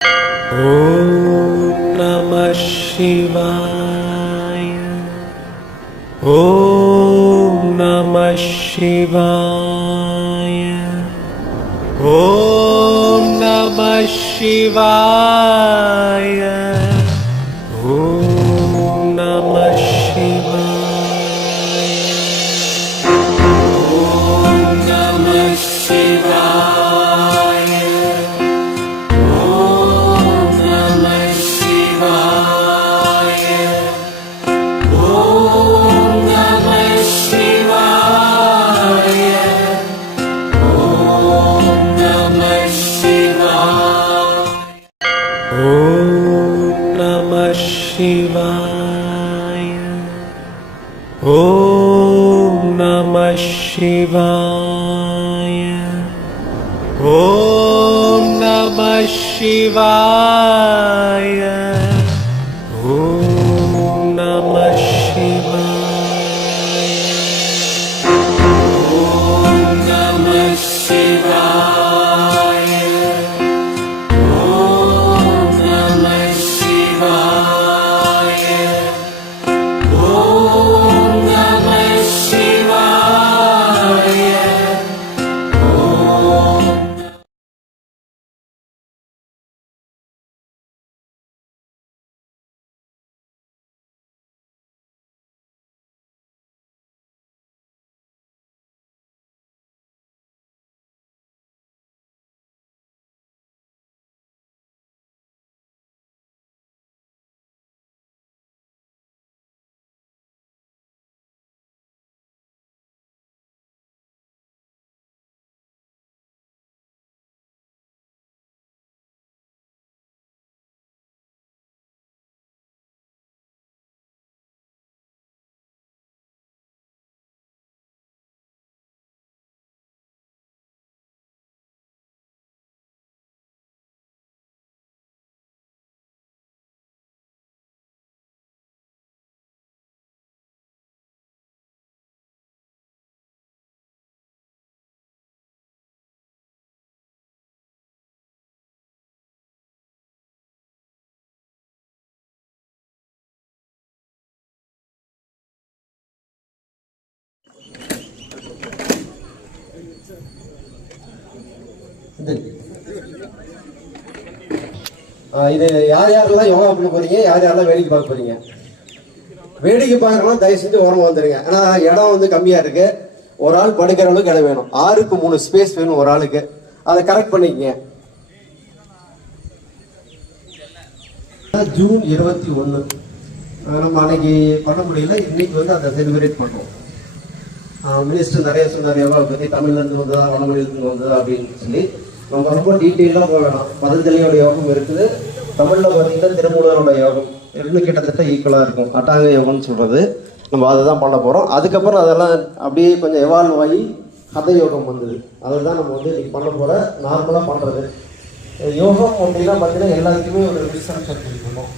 Om Namah Shivaya. Om Namah Shivaya. Om Namah Shivaya. Om Namah Shivaya. Om Namah Shivaya. Om Namah Shivaya. Om Namah Shivaya. Om Namah Shivaya. Om Namah Shivaya. Om Namah Shivaya. Om Namah Shivaya. Om Namah Shivaya. Om Namah Shivaya. Om Namah Shivaya. Om Namah Shivaya. இது யார் யாரெல்லாம் யோகா பண்ண போறீங்க, யார் யாரெல்லாம் வேடிக்கை பார்க்க போறீங்க? வேடிக்கை பார்க்கறவங்க தயவு செஞ்சு ஓரமா வந்துருங்க. ஏன்னா இடம் வந்து கம்மியா இருக்கு. ஒரு ஆள் படுக்கிற அளவுக்கு இடம் வேணும். 6க்கு 3 ஸ்பேஸ் வேணும் ஒரு ஆளுக்கு. அதை கரெக்ட் பண்ணிக்கங்க. ஜூன் 21 நம்ம அன்னைக்கு பண்ண முடியல, இன்னைக்கு வந்து அதை செலிப்ரேட் பண்ணுவோம். மினிஸ்டர் நிறைய சொன்னார் யோகா பத்தி, தமிழ்ல இருந்து வந்ததா வடமொழியில இருந்து வந்ததா அப்படின்னு சொல்லி. நம்ம ரொம்ப டீட்டெயிலாக போக வேணாம். பதஞ்சலியோட யோகம் இருக்குது, தமிழ்ல பார்த்தீங்கன்னா திருமூலரோட யோகம் ரெண்டும் கிட்டத்தட்ட ஈக்குவலாக இருக்கும். அட்டாங்க யோகம்னு சொல்றது நம்ம அதை தான் பண்ண போகிறோம். அதுக்கப்புறம் அதெல்லாம் அப்படியே கொஞ்சம் எவால்வ் ஆகி ஹத யோகம் வந்தது. அதை தான் நம்ம வந்து இன்னைக்கு பண்ண போகிற நார்மலாக பண்ணுறது. யோகம் அப்படின்னா பார்த்தீங்கன்னா எல்லாத்துக்குமே ஒரு ரிசர்ச் இருக்கணும்,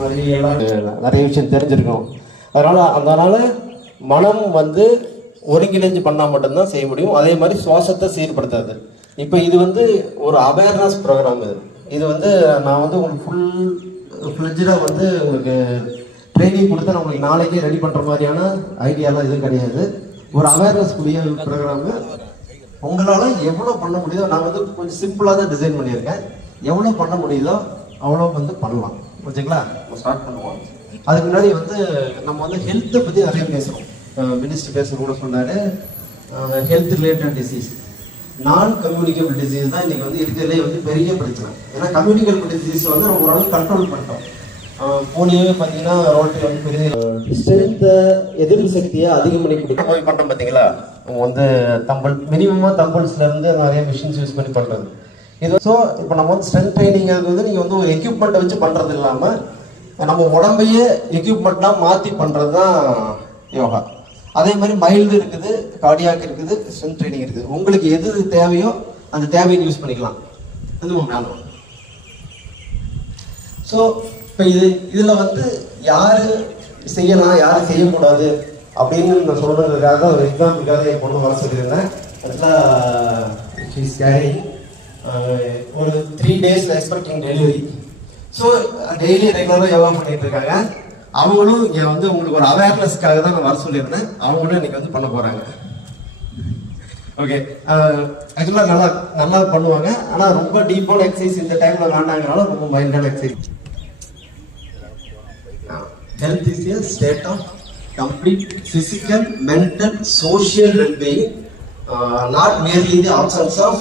மாதிரி எல்லாம் நிறைய விஷயம் தெரிஞ்சிருக்கணும். அதனால மனம் வந்து ஒருங்கிணைஞ்சு பண்ணால் மட்டும்தான் செய்ய முடியும். அதே மாதிரி சுவாசத்தை சீர்படுத்தாது. இப்போ இது வந்து ஒரு அவேர்னஸ் ப்ரோக்ராம். இது வந்து நான் வந்து உங்களுக்கு ஃபுல் ஃப்ளெஜ்டாக வந்து உங்களுக்கு ட்ரைனிங் கொடுத்து நான் உங்களுக்கு நாளைக்கே ரெடி பண்ணுற மாதிரியான ஐடியாலாம் எதுவும் கிடையாது. ஒரு அவேர்னஸ் கூடிய ப்ரோக்ராமு. உங்களால் எவ்வளோ பண்ண முடியுதோ, நான் வந்து கொஞ்சம் சிம்பிளாக தான் டிசைன் பண்ணியிருக்கேன். எவ்வளோ பண்ண முடியுதோ அவ்வளோ வந்து பண்ணலாம். ஓகேங்களா? நம்ம ஸ்டார்ட் பண்ணுவோம். அதுக்கு முன்னாடி வந்து நம்ம வந்து ஹெல்த்தை பற்றி நிறைய பேசுகிறோம். மினிஸ்டர் பேச கூட சொன்னார், ஹெல்த் ரிலேட்டட் டிசீஸ், நான் கம்யூனிகபிள் டிசீஸ் தான் இன்னைக்கு வந்து இருக்கிறதுலே வந்து பெரிய பிரச்சனை. ஏன்னா கம்யூனிகபிள் டிசீஸ் வந்து நம்ம ஓரளவு கண்ட்ரோல் பண்ணிட்டோம். போலியோவே பார்த்தீங்கன்னா ரோட்டில் வந்து பெரிய ஸ்ட்ரென்த்தை, எதிர்ப்பு சக்தியை அதிகம் பண்ணி கொடுக்க போய் பண்ணுறோம். பார்த்தீங்களா? வந்து தம்பல் மினிமமாக தம்பல்ஸ்லேருந்து நிறைய மிஷின்ஸ் யூஸ் பண்ணி பண்ணுறது இது. ஸோ இப்போ நம்ம வந்து ஸ்ட்ரென்த் ட்ரைனிங் வந்து நீங்கள் வந்து ஒரு எக்யூப்மெண்ட்டை வச்சு பண்ணுறது இல்லாமல் நம்ம உடம்பையே எக்யூப்மெண்ட்லாம் மாற்றி பண்ணுறது தான் யோகா. அதே மாதிரி மைல்டு இருக்குது, கார்டியாக் இருக்குது, ஸ்ட்ரென்த் ட்ரைனிங் இருக்குது. உங்களுக்கு எது தேவையோ அந்த தேவையை யூஸ் பண்ணிக்கலாம். ஸோ இப்போ இதில் வந்து யார் செய்யலாம் யார் செய்யக்கூடாது அப்படின்னு நான் சொல்கிறதுக்காக ஒரு எக்ஸாம்பிளுக்காக என் பொண்ணு வர சொல்லியிருந்தேன். ஆக்சுவலாக ஒரு 3 days expecting delivery. So daily ரெகுலராக யோகா பண்ணிட்டு இருக்காங்க. அவங்களும் இங்கே வந்து உங்களுக்கு ஒரு அவேர்னஸ்க்காக தான் நான் வர சொல்லியிருந்தேன். அவங்களும் இன்னைக்கு வந்து பண்ண போகிறாங்க. ஓகே, ஆக்சுவலாக நல்லா நல்லா பண்ணுவாங்க. ஆனால் ரொம்ப டீப்பான எக்ஸசைஸ் இந்த டைமில் வேண்டாங்கிறனால ரொம்ப மைல்டான exercise. Health is a state of complete physical, mental, social well-being, not merely the absence of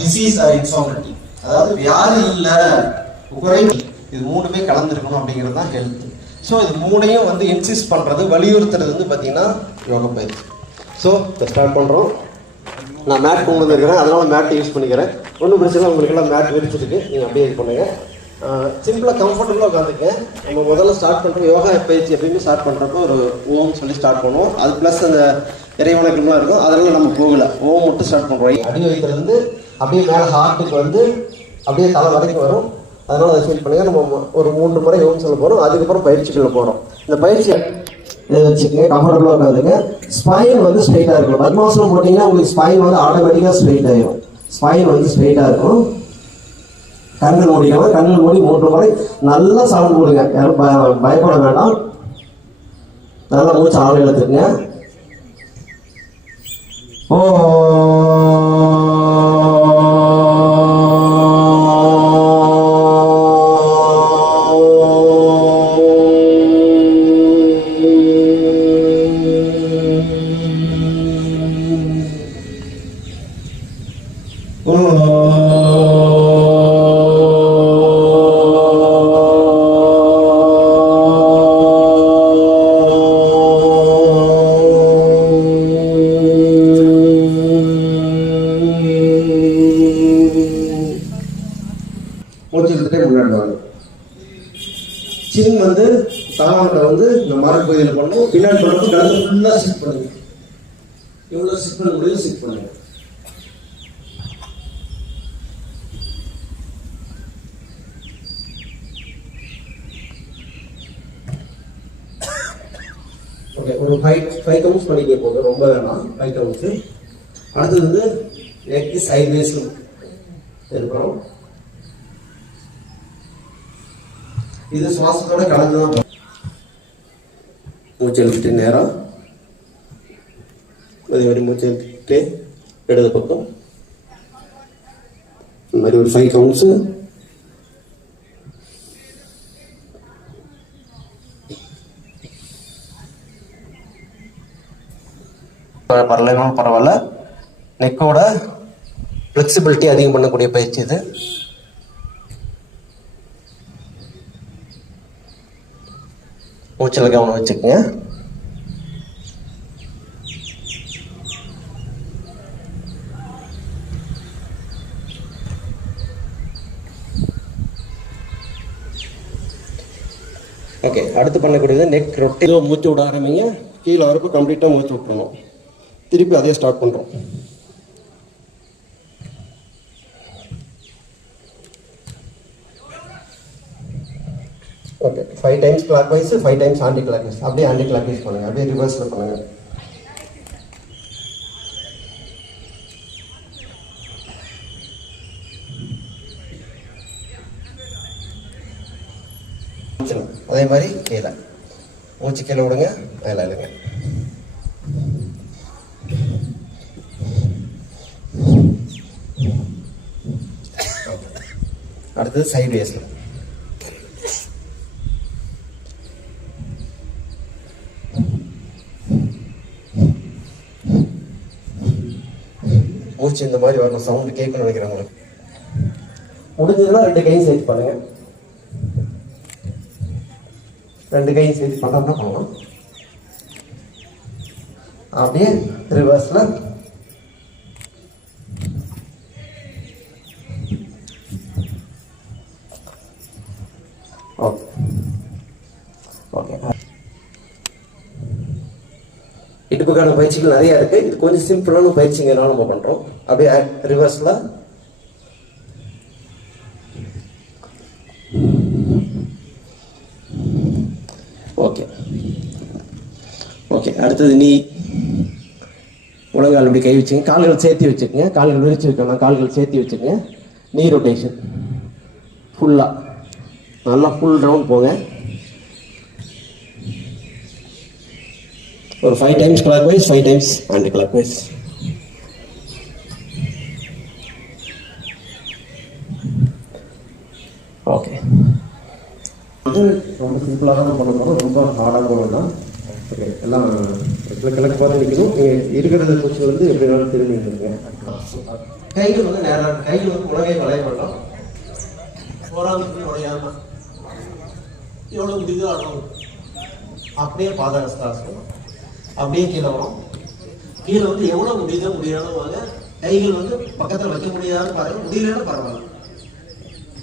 disease or infirmity. அதாவது வியாதி இல்லை, குறைவு, இது மூணுமே கலந்துருக்கணும் அப்படிங்கிறது தான் ஹெல்த். ஸோ இது மூணையும் வந்து இன்சிஸ்ட் பண்ணுறது, வலியுறுத்துறது வந்து பார்த்தீங்கன்னா யோகா பயிற்சி. ஸோ இப்போ ஸ்டார்ட் பண்ணுறோம். நான் மேட் கொண்டு வந்துருக்கிறேன், அதனால் மேட் யூஸ் பண்ணிக்கிறேன். ஒன்றும் பிரச்சனை, உங்களுக்கெல்லாம் மேட் விரிச்சிருக்கு, நீங்கள் அப்படியே இது பண்ணுங்கள். சிம்பிளாக கம்ஃபர்டபுளாக உட்காந்துக்க. நம்ம முதல்ல ஸ்டார்ட் பண்ணுறோம் யோகா பயிற்சி. எப்பயுமே ஸ்டார்ட் பண்ணுறப்போ ஒரு ஓம் சொல்லி ஸ்டார்ட் பண்ணுவோம். அது ப்ளஸ் அந்த இறைவணக்கம்லாம் இருக்கும், அதெல்லாம் நம்ம போகலை, ஓம் மட்டும் ஸ்டார்ட் பண்ணுறோம். அடி வைக்கிறது அப்படியே மேலே ஹார்ட்டுக்கு வந்து அப்படியே தலை வரைக்கும் வரும். அதனால் அதை ஃபீல் பண்ணுங்கள். நம்ம ஒரு 3 முறை ஓம் சொல்ல போகிறோம். அதுக்கப்புறம் பயிற்சிக்குள்ளே போகிறோம். இந்த பயிற்சி வச்சுக்கோங்க, கம்ஃபர்டபுளாக உட்காந்துங்க. ஸ்பைன் வந்து ஸ்ட்ரெயிட்டாக இருக்கும். பத்மாசனம் போட்டிங்கன்னா உங்களுக்கு ஸ்பைன் வந்து ஆட்டோமேட்டிக்காக ஸ்ட்ரெயிட் ஆகிடும். ஸ்பைன் வந்து ஸ்ட்ரெயிட்டாக இருக்கும். கண்கள் மூடிக்கணும். கண்கள் மூடி 3 முறை நல்லா சவுண்ட் போடுங்க. யாரும் பயப்பட வேண்டாம். நல்லா மூச்சு ஆள் இழுத்துருங்க. ஓ சின் வந்து தாவணத்தை வந்து இந்த மரம் பகுதியில் பண்ணணும். பின்னாடி பண்ணுறது கழுத்து ஃபுல்லாக சிட் பண்ணுங்க. எவ்வளோ சிட் பண்ண முடியும் சிட் பண்ணுங்க. ஓகே, ஒரு 5 கவுண்ட்ஸ் பண்ணிக்க போதும், ரொம்ப வேணாம். 5 கவுண்ட்ஸு. அடுத்தது வந்து நெக் சைட்வேஸ் இருக்கிறோம். இது சுவாசத்தோட கலந்துதான். மூச்சு எழுத்துட்டு நேரம் அதே மாதிரி மூச்சு எழுத்துட்டு இடது பக்கம் இந்த மாதிரி ஒரு 5 கவுண்ட்ஸ். பரவாயில்ல. நெக்கோட ஃப்ளெக்சிபிலிட்டி அதிகம் பண்ணக்கூடிய பயிற்சி இது. மூச்சில் கவனம் வச்சுக்கோங்க. ஓகே, அடுத்து பண்ணக்கூடியது நெக் ரொட்டேட். மூச்சு விட ஆரம்பிங்க. கீழே வரைக்கும் கம்ப்ளீட்டாக மூச்சு விட்டுறணும். திருப்பி அதே ஸ்டார்ட் பண்ணுறோம். Okay, 5 times clockwise, 5 times anticlockwise. அப்படியே ஆன்டி கிளாக் வைஸ் பண்ணுங்க. அப்படியே ரிவர்ஸில் பண்ணுங்க. அதே மாதிரி கீழே மூச்சு கீழே விடுங்க, மேலே இல்லைங்க. அடுத்தது சைட் வேஸ்ல. மூச்சு இந்த மாதிரி வரணும், சவுண்ட் கேட்கணும்னு நினைக்கிறேன் உங்களுக்கு. முடிஞ்சதுன்னா 2 கையும் சேர்த்து பண்ணுங்க. 2 கையும் சேர்த்து பண்ணோம்னா பண்ணலாம். அப்படியே ரிவர்ஸ்ல ஓகே ஓகே. இடுப்புக்கான பயிற்சிகள் நிறைய இருக்கு. இது கொஞ்சம் சிம்பிளான பயிற்சிங்கனால நம்ம பண்றோம். அப்படியே ரிவர்ஸ்ல ஓகே ஓகே. அடுத்தது நீ முழங்கால் இப்படி கை வச்சுங்க, கால்கள் சேர்த்து வச்சுக்கோங்க, கால்கள் விரிச்சு வைக்கணும், கால்கள் சேர்த்து வச்சுக்கோங்க. நீ ரொட்டேஷன் ஃபுல்லாக நல்லா ஃபுல் ரவுண்ட் போங்க. ஒரு 5 times clockwise, 5 times anticlockwise. Okay, வந்து ரொம்ப சிம்பிளாக தான் பண்ண போகிறோம், ரொம்ப ஹார்டாக போகணும்னா. ஓகே, எல்லாம் கிழக்கு பார்த்து நிற்கணும். நீங்கள் இருக்கிறத கொஞ்சம் வந்து எப்படி வேணாலும் திரும்பிங்க. கைகள் வந்து நேராக, கைகள் வந்து உலகை வளைய வேண்டாம், போராமத்துக்கு நுழையாம எவ்வளோ முடியுதோ அவ்வளோ அப்படியே பாதகஸ்தாசனம். அப்படியே கீழே வரும். கீழே வந்து எவ்வளோ முடியாத வாங்க. கைகள் வந்து பக்கத்தில் வைக்க முடியாத பாருங்க, முடியலன்னு பரவாயில்ல.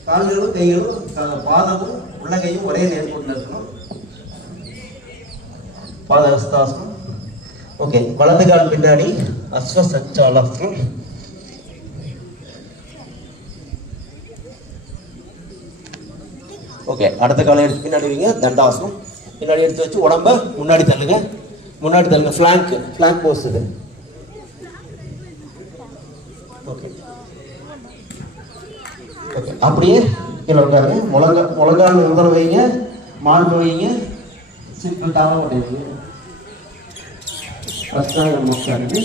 கால்களும் கைகளும் பாதமும் உள்ளங்கையும் ஒரே நேர்கோட்டில் இருக்கணும். பாதஹஸ்தாசனம். ஓகே, வலது கால் பின்னாடி அஸ்வசஞ்சாலாசனம். ஓகே, அடுத்த காலை எடுத்து பின்னாடி வைங்க, தண்டாசனம். பின்னாடி எடுத்து வச்சு உடம்ப முன்னாடி தள்ளுங்க, முன்னாடி தள்ளுங்க. ஃபிளாங்க் போஸ் இது. ஓகே ஓகே, அப்படியே கீழே உட்காருங்க. முழங்கால் உதற வைங்க, மார்பு வைங்க, சிம்பிளாக உடையுங்க. அஷ்டாங்கம் உட்காருங்க.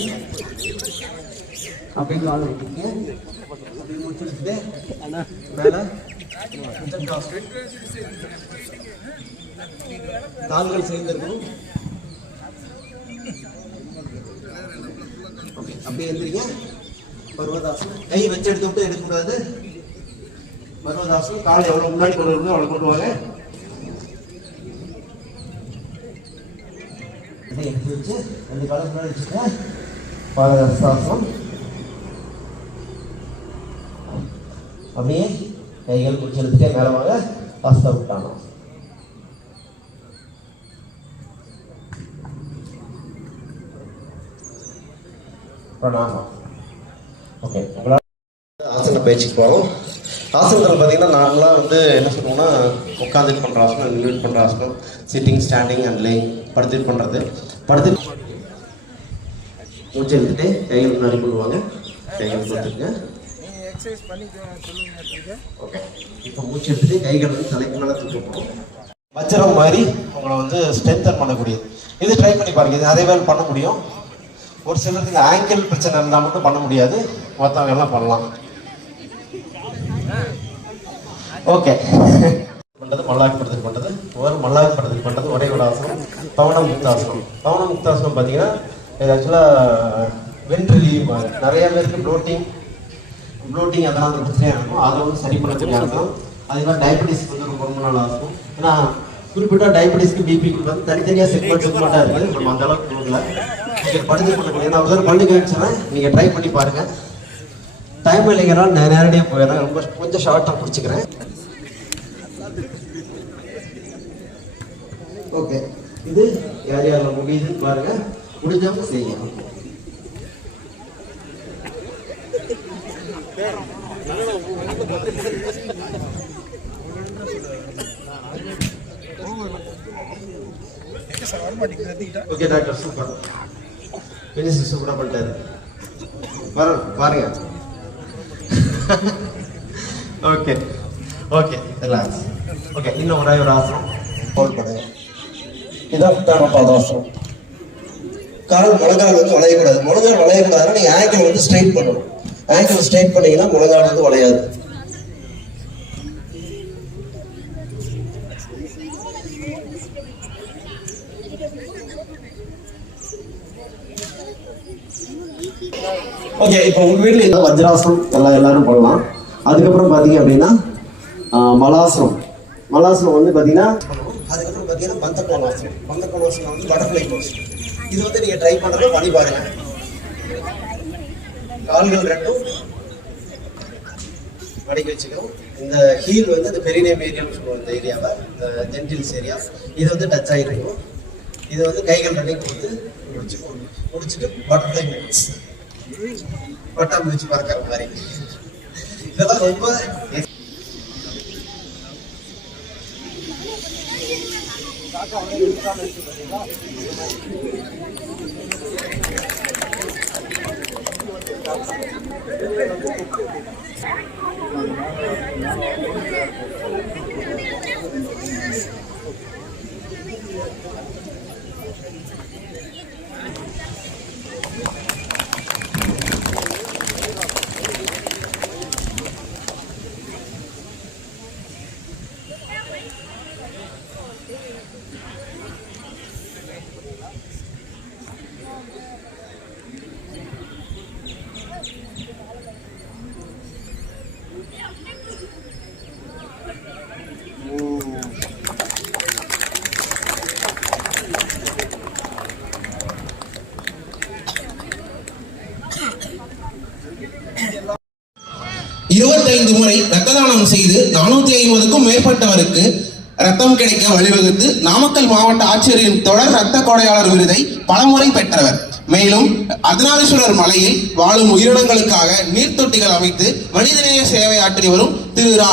அப்படியே கால் வைக்கிங்க. அப்படியே முடிச்சுட்டு மேலே கால்கள் சேர்ந்திருக்கணும். ஓகே, அப்படியே எழுந்திரிங்க. பர்வதாசனம். கை வச்சு எடுத்து விட்டு எடுக்கக்கூடாது. பர்வதாசனம். கால் எவ்வளோ முன்னாடி கொண்டு வருங்க அவ்வளோ கொண்டு வாங்க. இதை எடுத்து வச்சு 2 காலம் முன்னாடி வச்சுக்க. பாதஹஸ்தாசனம். அப்படியே கைகள் குச்சி எடுத்துட்டே மேலே வாங்க. ஹஸ்த உத்தானம். பிரணாமம். ஓகே, உங்களால் ஆசன பயிற்சிக்கு போகிறோம். ஆசனத்தில் பார்த்தீங்கன்னா நார்மலாக வந்து என்ன சொல்லுவோம்னா உட்காந்துட்டு பண்ணுற ஆசனம், நின்றுட்டு பண்ணுற ஆசனம், சிட்டிங், ஸ்டாண்டிங் அண்ட் லேயிங். படுத்துட்டு பண்ணுறது. படுத்துட்டு மூச்சு எடுத்துகிட்டு கைகள் முன்னாடி கொள்வாங்க. கைகள் கொடுத்துருங்க. ஓகே, இப்போ மூச்சு எடுத்துட்டு கைகள் வந்து தலைக்கு மேலே தூக்கணும். வஜ்ரம் மாதிரி உங்களை வந்து ஸ்ட்ரென்தன் பண்ணக்கூடியது. இது ட்ரை பண்ணி பாருங்க. இது நிறைய பேர் பண்ண முடியும். ஒரு சிலருக்கு ஆங்கிள் பிரச்சனை இருந்தால் மட்டும் பண்ண முடியாது, மற்றவங்க எல்லாம் பண்ணலாம். ஓகே, பண்ணுறது மல்லாக்கப்படுத்துக்கு பண்ணுறது, ஒரு மல்லாக்கப்படுத்துக்கு பண்ணுறது ஒரே ஒரு ஆசனம். பவன முக்தாசனம். பவன முக்தாசனம் பார்த்தீங்கன்னா இது ஆக்சுவலாக வென்ட்ரிலீவ் மாதிரி நிறைய பேருக்கு ப்ளோட்டிங் அதெல்லாம் பிரச்சனையாக இருக்கும். அதை வந்து சரி பண்ணக்கூடிய ஆசனம். அதே மாதிரி டயபெட்டிஸ்க்கு வந்து ரொம்ப நாள் ஆகும். ஏன்னா குறிப்பிட்ட டயபெட்டிஸ்க்கு பிபிக்கு வந்து தனித்தனியாக செக்மெண்ட்டாக இருக்குது. நம்ம அந்த அளவுக்கு கொடுக்கல. படுத்து பண்ணக்கூடிய நான் ஒரு பண்ணி காமிச்சேன், நீங்கள் ட்ரை பண்ணி பாருங்கள். டைம் இல்லைங்கிறனால நான் நேரடியாக போயிடுறேன். ரொம்ப கொஞ்சம் ஷார்ட்டாக பிடிச்சிக்கிறேன். ஓகே, இது யார் யாரில் முடியுதுன்னு பாருங்கள். முடிஞ்சவங்க செய்யணும். Okay doctor, super. பினிஷ் சூப்பராக பண்ணிட்டாரு. பாருங்க. Okay okay, relax. ஓகே, இன்னும் ஒரே ஒரு ஆசனம் ஹோல்ட் பண்ணுங்க. இதான் உத்தான பாதாசனம். முழங்கால் வந்து வளையக்கூடாது. முழங்கால் வளையக்கூடாதுன்னா நீங்க ஆங்கிள் வந்து ஸ்ட்ரைட் பண்ணணும். ஆங்கிள் ஸ்ட்ரைட் பண்ணீங்கன்னா முழங்கால் வந்து வளையாது. ஓகே, இப்போ உங்க வீட்டுல வஜ்ராசனம் எல்லாரும் பண்ணலாம். அதுக்கப்புறம் பாத்தீங்க அப்படின்னா மலாசனம். மலாசனம் வந்து பாத்தீங்கன்னா அதுக்கப்புறம் பாத்தீங்கன்னா பந்தகோணாசனம். பந்தகோணாசனம் வந்து பட்டர்ஃப்ளை போஸ். இது வந்து நீங்க ட்ரை பண்றது பண்ணி பாருங்க. கால்கள் ரெண்டும் மடக்கி வச்சுக்கணும். இந்த ஹீல் வந்து இந்த பெரினேம் ஏரியான்னு சொல்லுவோம். இந்த ஏரியாவை, இந்த ஜென்டில்ஸ் ஏரியா, இது வந்து டச் ஆகிருக்கும். இது வந்து கைகள் ரெண்டையும் கொடுத்து முடிச்சுட்டு பட்டர்ஃப்ளை மூவ்ஸ், பட்டம் வச்சு பறக்கிற மாதிரி. இதெல்லாம் ரொம்ப 25 முறை ரத்த தானம் செய்து 450க்கும் மேற்பட்டவருக்கு ரத்தம் கிடைக்க வழிவகுத்து நாமக்கல் மாவட்ட ஆட்சியரின் தொடர் ரத்த கொடையாளர் விருதை பலமுறை பெற்றவர். மேலும் அர்த்தநாரீஸ்வரர் மலையில் வாழும் உயிரினங்களுக்காக நீர்த்தொட்டிகள் அமைத்து மனிதநேய சேவை ஆற்றி வரும் திரு ரா.